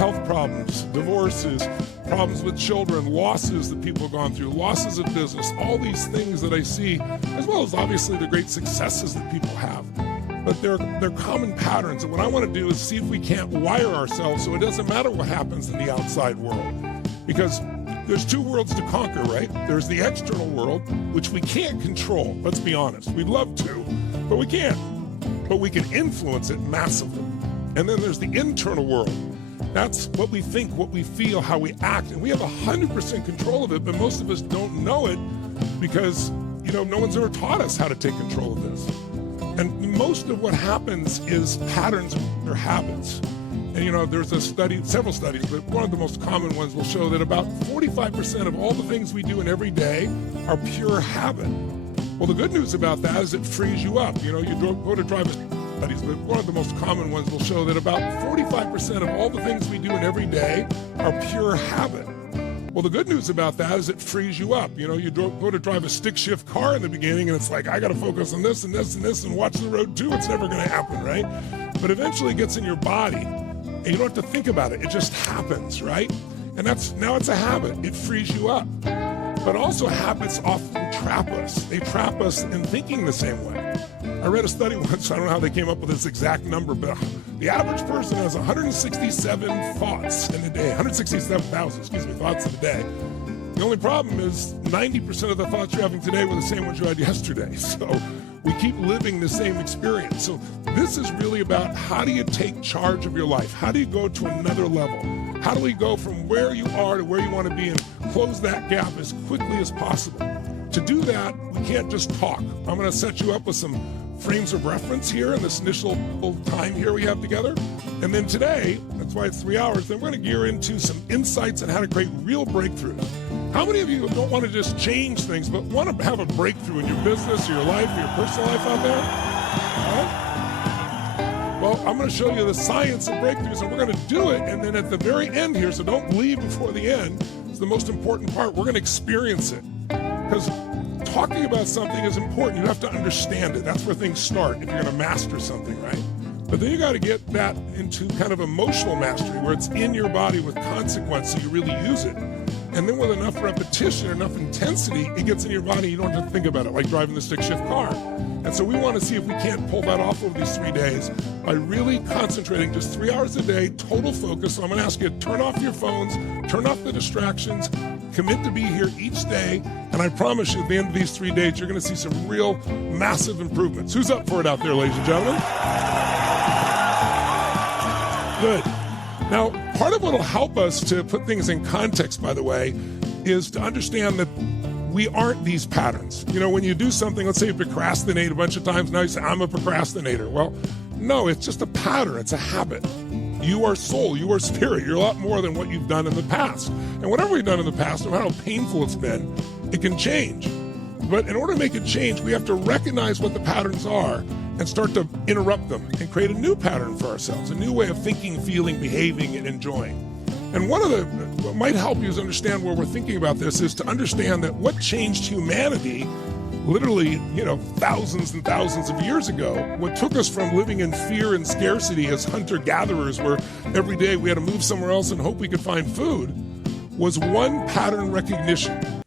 health problems, divorces, problems with children, losses that people have gone through, losses of business, all these things that I see, as well as obviously the great successes that people have. But they're common patterns, and what I want to do is see if we can't wire ourselves so it doesn't matter what happens in the outside world. Because there's two worlds to conquer, right? There's the external world, which we can't control, let's be honest. We'd love to, but we can't. But we can influence it massively. And then there's the internal world. That's what we think, what we feel, how we act, and we have 100% control of it, but most of us don't know it because, no one's ever taught us how to take control of this. And most of what happens is patterns or habits. And there's a study, several studies, but one of the most common ones will show that about 45% of all the things we do in every day are pure habit. Well, the good news about that is it frees you up. You go to drive a studies, but one of the most common ones will show that about 45% of all the things we do in every day are pure habit. Well, the good news about that is it frees you up. You go to drive a stick shift car in the beginning and it's like, I got to focus on this and this and this and watch the road too. It's never going to happen, right? But eventually it gets in your body and you don't have to think about it. It just happens, right? And now it's a habit. It frees you up. But also habits often trap us. They trap us in thinking the same way. I read a study once, I don't know how they came up with this exact number, but the average person has 167 thoughts in a day, 167,000, thoughts in a day. The only problem is 90% of the thoughts you're having today were the same ones you had yesterday. So we keep living the same experience. So this is really about how do you take charge of your life? How do you go to another level? How do we go from where you are to where you want to be and close that gap as quickly as possible? To do that, we can't just talk. I'm going to set you up with some frames of reference here in this initial time here we have together. And then today, that's why it's 3 hours, then we're going to gear into some insights on how to create real breakthroughs. How many of you don't want to just change things, but want to have a breakthrough in your business or your life or your personal life out there? All right? Well, I'm going to show you the science of breakthroughs, and we're going to do it. And then at the very end here, so don't leave before the end, it's the most important part. We're going to experience it. Because talking about something is important. You have to understand it. That's where things start if you're going to master something, right? But then you got to get that into kind of emotional mastery where it's in your body with consequence so you really use it. And then with enough repetition, enough intensity, it gets in your body. You don't have to think about it, like driving the stick shift car. And so we want to see if we can't pull that off over these 3 days by really concentrating just 3 hours a day, total focus. So I'm going to ask you to turn off your phones, turn off the distractions, commit to be here each day. And I promise you at the end of these 3 days, you're going to see some real massive improvements. Who's up for it out there, ladies and gentlemen? Good. Now, part of what will help us to put things in context, by the way, is to understand that we aren't these patterns. When you do something, let's say you procrastinate a bunch of times, now you say, I'm a procrastinator. Well, no, it's just a pattern. It's a habit. You are soul. You are spirit. You're a lot more than what you've done in the past. And whatever we've done in the past, no matter how painful it's been, it can change. But in order to make it change, we have to recognize what the patterns are and start to interrupt them and create a new pattern for ourselves, a new way of thinking, feeling, behaving, and enjoying. And what might help you is understand where we're thinking about this is to understand that what changed humanity literally, thousands and thousands of years ago, what took us from living in fear and scarcity as hunter-gatherers where every day we had to move somewhere else and hope we could find food was one pattern recognition.